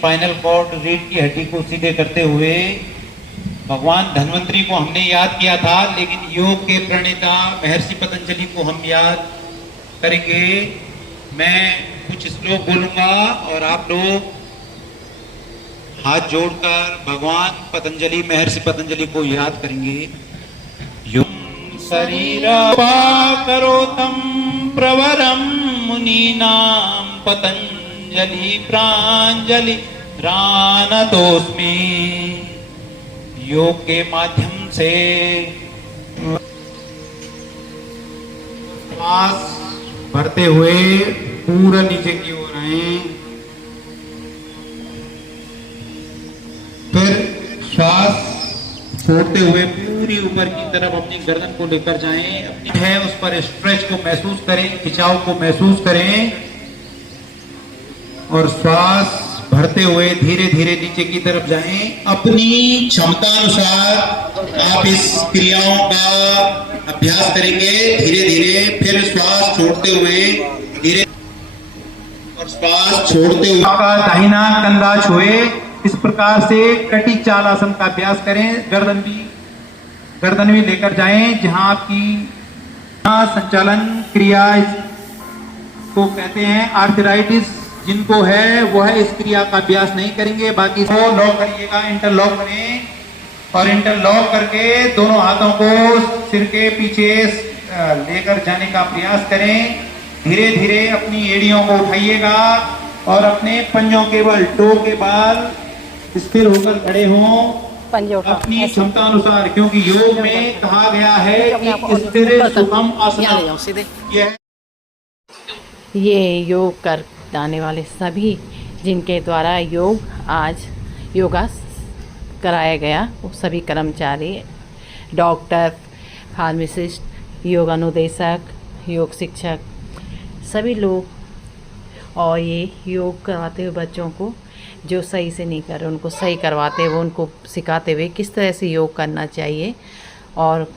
Spinal cord रीढ़ की हड्डी को सीधे करते हुए भगवान धन्वंतरी को हमने याद किया था, लेकिन योग के प्रणेता महर्षि पतंजलि को हम याद करेंगे। मैं कुछ श्लोक बोलूंगा और आप लोग हाथ जोड़कर भगवान पतंजलि महर्षि पतंजलि को याद करेंगे। योग शरीर करोतम प्रवरम मुनीनां पतंजलि प्रांजलि रानतोस्मि। योग के माध्यम से श्वास भरते हुए पूरा नीचे की ओर आए, फिर श्वास छोड़ते हुए पूरी ऊपर की तरफ अपनी गर्दन को लेकर जाएं। अपनी है उस पर स्ट्रेच को महसूस करें, खिंचाव को महसूस करें और श्वास भरते हुए धीरे धीरे नीचे की तरफ जाएं। अपनी क्षमता अनुसार आप इस क्रियाओं का अभ्यास करेंगे धीरे धीरे। फिर श्वास छोड़ते हुए धीरे और श्वास छोड़ते हुए आपका दाहिना कंधा छुए। इस प्रकार से कटी चाल आसन का अभ्यास करें। गर्दन भी लेकर जाएं जहां आपकी संचालन क्रिया को कहते हैं। आर्थराइटिस जिनको है वह इस क्रिया का अभ्यास नहीं करेंगे। बाकी को लॉक करिएगा, इंटरलॉक करें और इंटरलॉक करके दोनों हाथों को सिर के पीछे लेकर जाने का प्रयास करें। धीरे धीरे अपनी एड़ियों को उठाइएगा और अपने पंजों के बल, टो के बल स्थिर होकर खड़े हों अपनी क्षमता अनुसार, क्योंकि योग में कहा गया है कि स्थिर सुखम आसन। ये योग कर आने वाले सभी जिनके द्वारा योग आज योगा कराया गया, वो सभी कर्मचारी, डॉक्टर, फार्मासिस्ट, योग अनुदेशक, योग शिक्षक, सभी लोग, और ये योग करवाते हुए बच्चों को जो सही से नहीं कर रहे उनको सही करवाते हुए, उनको सिखाते हुए किस तरह से योग करना चाहिए और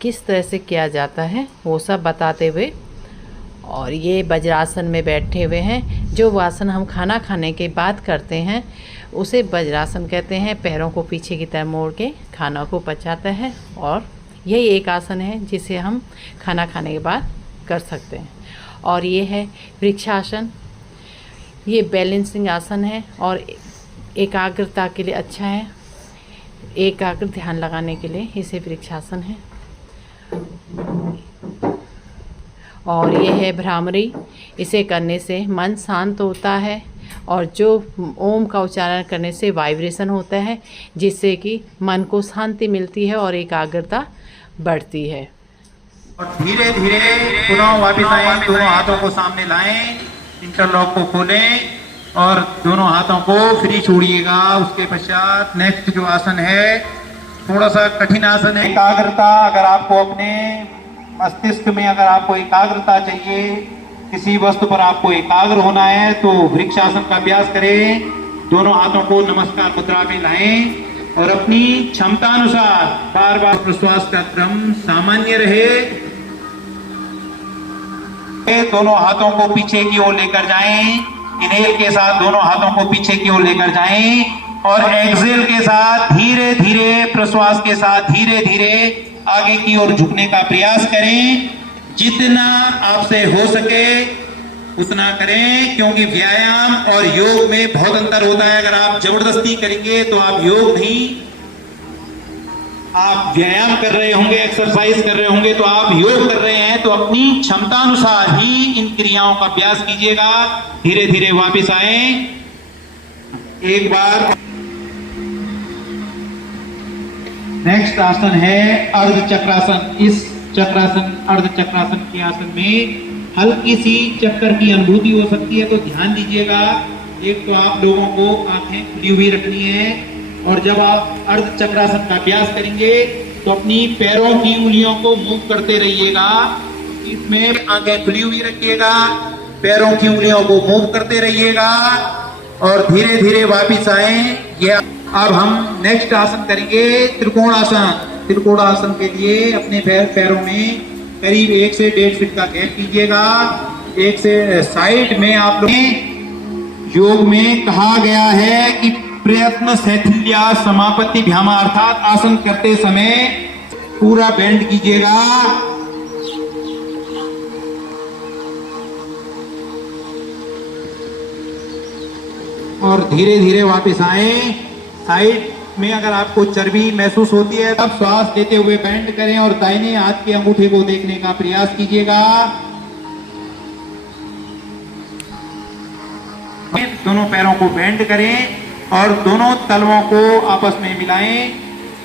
किस तरह से किया जाता है वो सब बताते हुए। और ये वज्रासन में बैठे हुए हैं। जो आसन हम खाना खाने के बाद करते हैं उसे वज्रासन कहते हैं। पैरों को पीछे की तरफ मोड़ के खाना को पचाता है और यही एक आसन है जिसे हम खाना खाने के बाद कर सकते हैं। और ये है वृक्षासन। ये बैलेंसिंग आसन है और एकाग्रता के लिए अच्छा है, एकाग्र ध्यान लगाने के लिए इसे वृक्षासन है। और ये है भ्रामरी। इसे करने से मन शांत होता है और जो ओम का उच्चारण करने से वाइब्रेशन होता है जिससे कि मन को शांति मिलती है और एकाग्रता बढ़ती है। और धीरे धीरे पुनः वापस आएं, दोनों हाथों को सामने लाएं, इंटरलॉक को खोलें और दोनों हाथों को फ्री छोड़िएगा। उसके पश्चात नेक्स्ट जो आसन है थोड़ा सा कठिन आसन है। एकाग्रता, अगर आपको अपने मस्तिष्क में अगर आपको एकाग्रता चाहिए, किसी वस्तु पर आपको एकाग्र होना है तो वृक्षासन का अभ्यास करें। दोनों हाथों को नमस्कार मुद्रा में लाएं और अपनी क्षमता अनुसार बार बार प्रश्वास का क्रम सामान्य रहे। दोनों हाथों को पीछे की ओर लेकर जाएं। इनहेल के साथ दोनों हाथों को पीछे की ओर लेकर जाएं और एक्सहेल के साथ धीरे धीरे, प्रश्वास के साथ धीरे धीरे आगे की ओर झुकने का प्रयास करें। जितना आपसे हो सके उतना करें, क्योंकि व्यायाम और योग में बहुत अंतर होता है। अगर आप जबरदस्ती करेंगे तो आप योग नहीं, आप व्यायाम कर रहे होंगे, एक्सरसाइज कर रहे होंगे तो आप योग कर रहे हैं। तो अपनी क्षमता अनुसार ही इन क्रियाओं का अभ्यास कीजिएगा। धीरे धीरे वापस आए। एक बार नेक्स्ट आसन है अर्ध चक्रासन। इस चक्रासन, अर्ध चक्रासन के आसन में हल्की सी चक्कर की अनुभूति हो सकती है, तो ध्यान दीजिएगा। एक तो आप लोगों को आंखें खुली हुई रखनी है और जब आप अर्ध चक्रासन का अभ्यास करेंगे तो अपनी पैरों की उंगलियों को मूव करते रहिएगा। इसमें आंखें खुली हुई रखिएगा, पैरों की उंगलियों को मूव करते रहिएगा और धीरे धीरे वापिस आए। यह अब हम नेक्स्ट आसन करेंगे त्रिकोणासन। त्रिकोणासन के लिए अपने पैरों में करीब 1 से 1.5 फीट का गैप कीजिएगा। एक से साइड में आप लोग योग में कहा गया है कि प्रयत्न शैथिल्या समापत्ति भ्यामा, अर्थात आसन करते समय पूरा बेंड कीजिएगा और धीरे धीरे वापस आए। साइड में अगर आपको चर्बी महसूस होती है तब श्वास लेते हुए बेंड करें और दाहिने हाथ के अंगूठे को देखने का प्रयास कीजिएगा। दोनों पैरों को बेंड करें और दोनों तलवों को आपस में मिलाएं।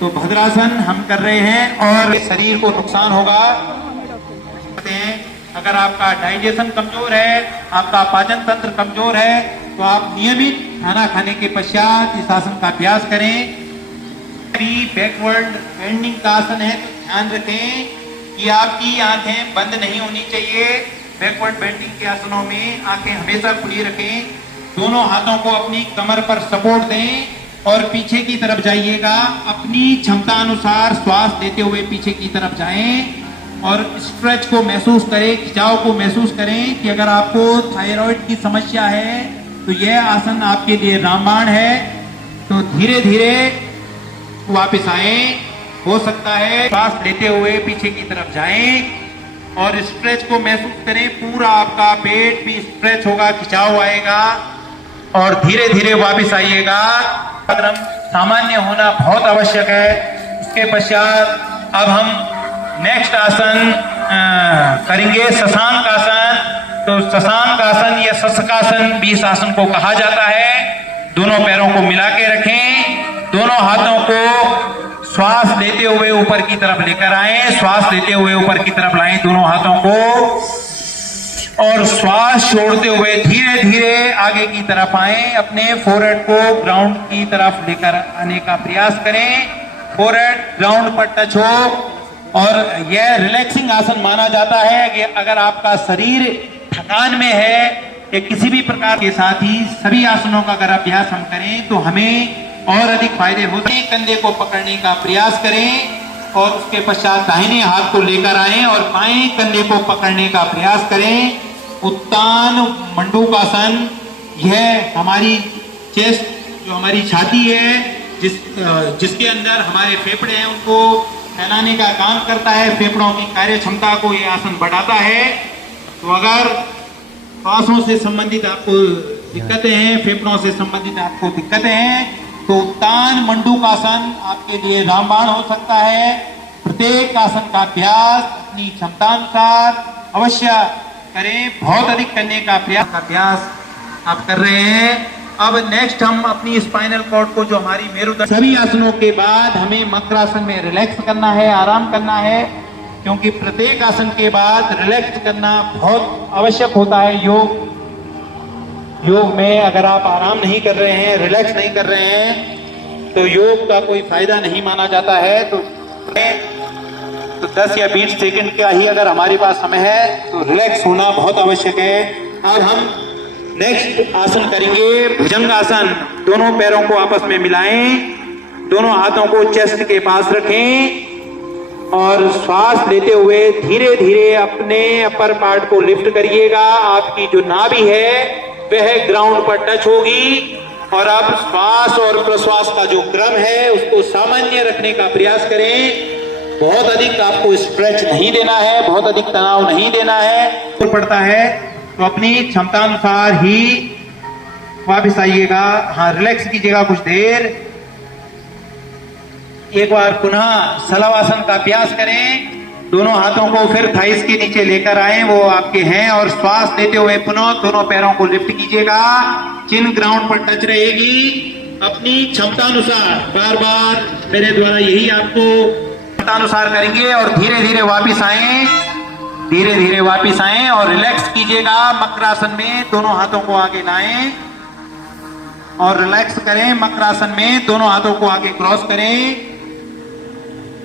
तो भद्रासन हम कर रहे हैं और शरीर को नुकसान होगा। अगर आपका डाइजेशन कमजोर है, आपका पाचन तंत्र कमजोर है, तो आप नियमित खाना खाने के पश्चात इस आसन का अभ्यास करें। बैकवर्ड बेंडिंग का आसन है तो ध्यान रखें कि आपकी आंखें बंद नहीं होनी चाहिए। बैकवर्ड बेंडिंग के आसनों में आंखें हमेशा खुली रखें। दोनों हाथों को अपनी कमर पर सपोर्ट दें और पीछे की तरफ जाइएगा। अपनी क्षमता अनुसार श्वास लेते हुए पीछे की तरफ जाएं और स्ट्रेच को महसूस करें, खिंचाव को महसूस करें कि अगर आपको थायराइड की समस्या है तो यह आसन आपके लिए रामबाण है। तो धीरे धीरे वापस आए। हो सकता है श्वास लेते हुए पीछे की तरफ जाएं और स्ट्रेच को महसूस करें। पूरा आपका पेट भी स्ट्रेच होगा, खिंचाव आएगा और धीरे धीरे वापस आइएगा। कदम सामान्य होना बहुत आवश्यक है। इसके पश्चात अब हम नेक्स्ट आसन करेंगे, शशांक आसन। तो शशांक आसन या शशकासन भी इस आसन को कहा जाता है। दोनों पैरों को मिला के रखें, दोनों हाथों को श्वास लेते हुए ऊपर की तरफ लेकर आए, श्वास लेते हुए ऊपर की तरफ लाएं दोनों हाथों को और श्वास छोड़ते हुए धीरे धीरे आगे की तरफ आए। अपने फोरहेड को ग्राउंड की तरफ लेकर आने का प्रयास करें। फोरहेड ग्राउंड पर टच हो और यह रिलैक्सिंग आसन माना जाता है कि अगर आपका शरीर थकान में है या किसी भी प्रकार के साथ ही सभी आसनों का अगर अभ्यास हम करें तो हमें और अधिक फायदे होते हैं। कंधे को पकड़ने का प्रयास करें और उसके पश्चात दाहिने हाथ को लेकर आएं और बाएं कंधे को पकड़ने का प्रयास करें। उत्तान मंडूकासन, यह हमारी चेस्ट जो हमारी छाती है जिसके अंदर हमारे फेफड़े हैं उनको फैलाने का काम करता है। फेफड़ों की कार्य क्षमता को यह आसन बढ़ाता है। तो अगर श्वासों से संबंधित आपको दिक्कतें हैं, फेफड़ों से संबंधित आपको दिक्कतें हैं, तो उत्तान मंडूकासन आपके लिए रामबाण हो सकता है। प्रत्येक आसन का अभ्यास अपनी क्षमता अनुसार अवश्य करें। बहुत अधिक करने का अभ्यास आप कर रहे हैं। अब नेक्स्ट हम अपनी स्पाइनल कॉर्ड को जो हमारी मेरुदंड, सभी आसनों के बाद हमें मकरासन में रिलैक्स करना है, आराम करना है, क्योंकि प्रत्येक आसन के बाद रिलैक्स करना बहुत आवश्यक होता है। योग में अगर आप आराम नहीं कर रहे हैं, रिलैक्स नहीं कर रहे हैं तो योग का कोई फायदा नहीं माना जाता है। तो 10 या 20 सेकंड का ही अगर हमारे पास समय है तो रिलैक्स होना बहुत आवश्यक है। अब हम नेक्स्ट आसन करेंगे भुजंग आसन। दोनों पैरों को आपस में मिलाएं, दोनों हाथों को चेस्ट के पास रखें और श्वास लेते हुए धीरे धीरे अपने अपर पार्ट को लिफ्ट करिएगा। आपकी जो नाभि है वह ग्राउंड पर टच होगी और अब श्वास और प्रश्वास का जो क्रम है उसको सामान्य रखने का प्रयास करें। बहुत अधिक आपको स्ट्रेच नहीं देना है, बहुत अधिक तनाव नहीं देना है। पड़ता है तो अपनी क्षमता अनुसार ही वापस आइएगा। हाँ, रिलैक्स कीजिएगा कुछ देर। एक बार पुनः सलवासन का अभ्यास करें। दोनों हाथों को फिर थाइस के नीचे लेकर आए, वो आपके हैं, और श्वास लेते हुए पुनः दोनों पैरों को लिफ्ट कीजिएगा। चिन ग्राउंड पर टच रहेगी। अपनी क्षमता अनुसार बार बार मेरे द्वारा यही आपको क्षमता अनुसार करेंगे और धीरे धीरे वापिस आए, धीरे धीरे वापिस आए और रिलैक्स कीजिएगा। मकरासन में दोनों हाथों को आगे लाएं और रिलैक्स करें। मकरासन में दोनों हाथों को आगे क्रॉस करें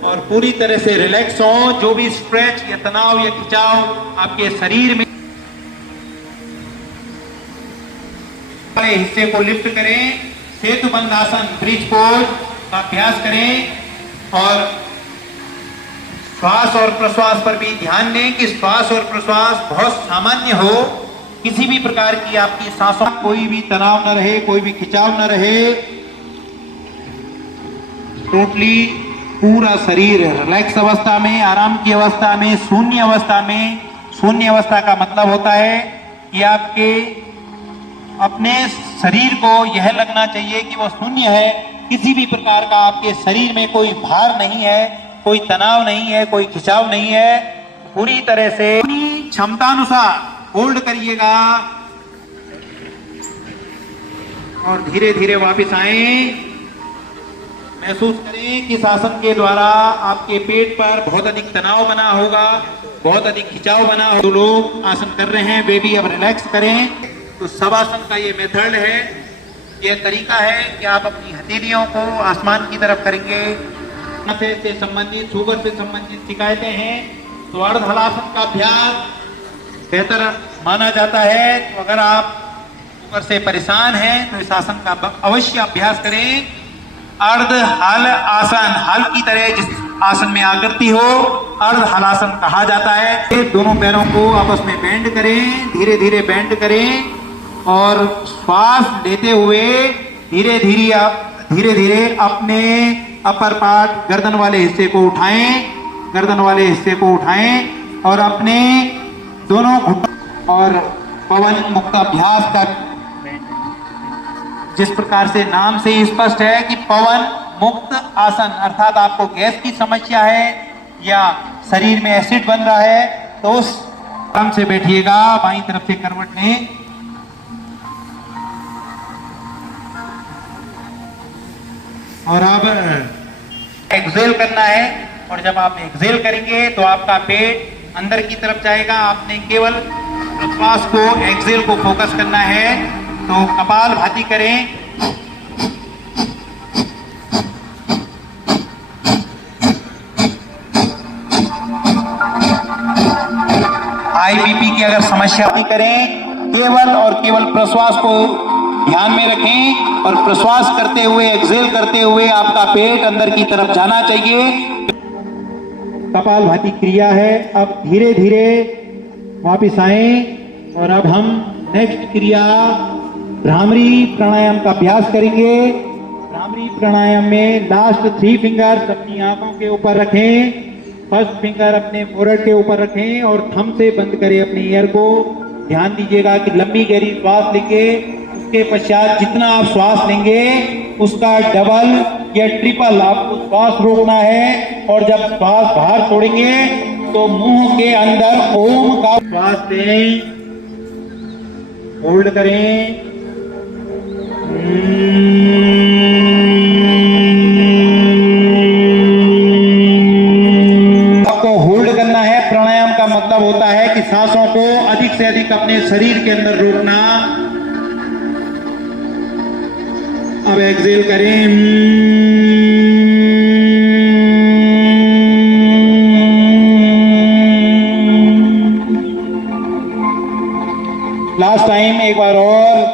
और पूरी तरह से रिलैक्स हो। जो भी स्ट्रेच या तनाव या खिंचाव आपके शरीर में वाले हिस्से को लिफ्ट करें। सेतुबंध आसन, ब्रिज पोज का अभ्यास करें और श्वास और प्रश्वास पर भी ध्यान दें कि श्वास और प्रश्वास बहुत सामान्य हो किसी भी प्रकार की आपकी सांसों कोई भी तनाव न रहे, कोई भी खिंचाव न रहे। टोटली पूरा शरीर रिलैक्स अवस्था में, आराम की अवस्था में, शून्य अवस्था में। शून्य अवस्था का मतलब होता है कि आपके अपने शरीर को यह लगना चाहिए कि वो शून्य है। किसी भी प्रकार का आपके शरीर में कोई भार नहीं है, कोई तनाव नहीं है, कोई खिंचाव नहीं है। पूरी तरह से अपनी क्षमता अनुसार होल्ड करिएगा और धीरे धीरे वापस आए। महसूस करें कि इस आसन के द्वारा आपके पेट पर बहुत अधिक तनाव बना होगा, बहुत अधिक खिंचाव बना होगा। जो लोग आसन कर रहे हैं वे भी अब रिलैक्स करें। तो शवासन का ये मेथड है, ये तरीका है कि आप अपनी हथेलियों को आसमान की तरफ करेंगे। से संबंधित, शुगर से संबंधित शिकायतें हैं तो अर्ध हलासन का अभ्यास बेहतर माना जाता है। तो अगर आप शुगर से परेशान हैं तो इस आसन का अवश्य अभ्यास करें। अर्ध हल आसन, हल की तरह जिस आसन में आकृति हो अर्ध हलासन कहा जाता है। दोनों पैरों को आपस में बेंड करें, धीरे धीरे बेंड करें और श्वास लेते हुए धीरे धीरे अपने अपर पार्ट गर्दन वाले हिस्से को उठाएं, गर्दन वाले हिस्से को उठाएं और अपने दोनों घुटनों और पवन मुक्त अभ्यास का जिस प्रकार से नाम से ही स्पष्ट है कि पवन मुक्त आसन, अर्थात आपको गैस की समस्या है या शरीर में एसिड बन रहा है तो उस क्रम से बैठिएगा। बाईं तरफ से करवट लें और अब एक्सहेल करना है। और जब आप एक्सहेल करेंगे तो आपका पेट अंदर की तरफ जाएगा। आपने केवल प्रश्वास को, एक्सहेल को फोकस करना है। तो कपाल भाती करें, हाई बीपी की अगर समस्या भी करें, केवल और केवल प्रश्वास को ध्यान में रखें और प्रश्वास करते हुए, एक्सहेल करते हुए आपका पेट अंदर की तरफ जाना चाहिए। कपाल भाती क्रिया है। अब धीरे धीरे वापिस आए और अब हम नेक्स्ट क्रिया भ्रामरी प्राणायाम का अभ्यास करेंगे। भ्रामरी प्राणायाम में लास्ट 3 फिंगर्स अपनी आंखों के ऊपर रखें, फर्स्ट फिंगर अपने फोrehead के ऊपर रखें और थंब से बंद करें अपने ईयर को। ध्यान दीजिएगा कि लंबी गहरी श्वास लेंगे, उसके पश्चात जितना आप श्वास लेंगे उसका डबल या ट्रिपल आपको श्वास रोकना है। और जब श्वास बाहर छोड़ेंगे तो मुंह के अंदर ओम का श्वास लें, होल्ड करें, आपको होल्ड करना है। प्राणायाम का मतलब होता है कि सांसों को अधिक से अधिक अपने शरीर के अंदर रोकना। अब एक्सहेल करें, लास्ट टाइम एक बार और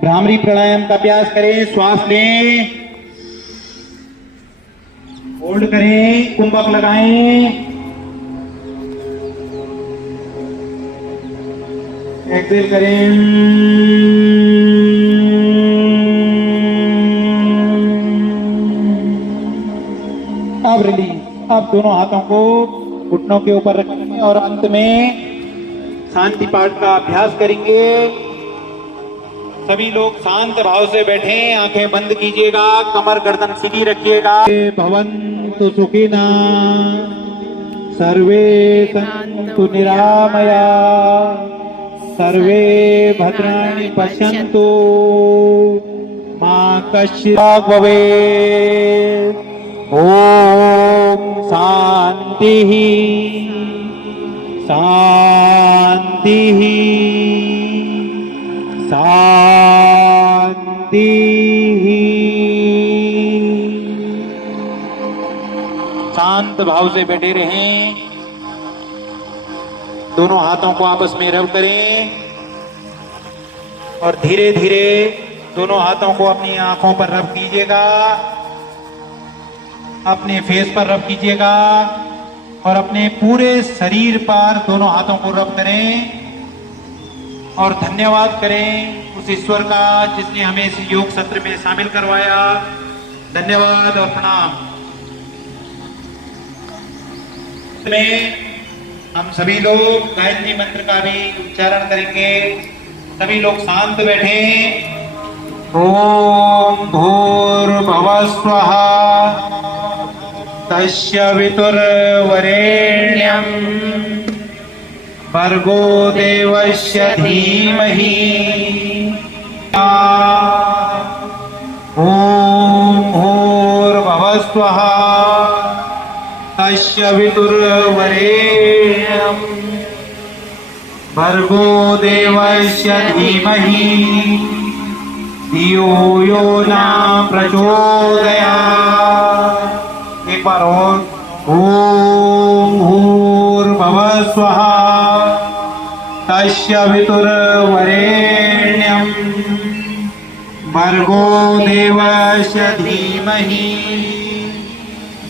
भ्रामरी प्राणायाम का अभ्यास करें। श्वास लें, होल्ड करें, कुंभक लगाएं, एक्सहेल करें, अब रिलीज। अब दोनों हाथों को घुटनों के ऊपर रखेंगे और अंत में शांति पाठ का अभ्यास करेंगे। सभी लोग शांत भाव से बैठें, आंखें बंद कीजिएगा, कमर गर्दन सीधी रखिएगा। भवन्तु सुखिना सर्वे सन्तु निरामया सर्वे भद्राणि पश्यन्तु मा कश्चित् भवेत्। ओम शांति शांति शांति। शांत भाव से बैठे रहें। दोनों हाथों को आपस में रब करें और धीरे धीरे दोनों हाथों को अपनी आंखों पर रब कीजिएगा, अपने फेस पर रब कीजिएगा और अपने पूरे शरीर पर दोनों हाथों को रब करें और धन्यवाद करें उस ईश्वर का जिसने हमें इस योग सत्र में शामिल करवाया। धन्यवाद और प्रणाम। में हम सभी लोग गायत्री मंत्र का भी उच्चारण करेंगे। सभी लोग शांत बैठे। ओम भूर्भुवः स्वः तस्य वितुर्वरेण्यं भर्गो देवस्य धीमहि ओम भूर्भुवः स्वः तस्य वितुर्वरेण्यं भर्गो देवस्य धीमहि धियो यो न प्रचोदयात्। एक बार और ओम भूर्भुवः स्वः तस्य वितुर्वरेण्यं भर्गो देवस्य धीमहि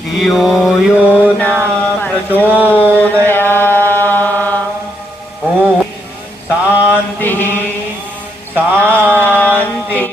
धियो यो न प्रचोदयात्। ओम शांति शांति।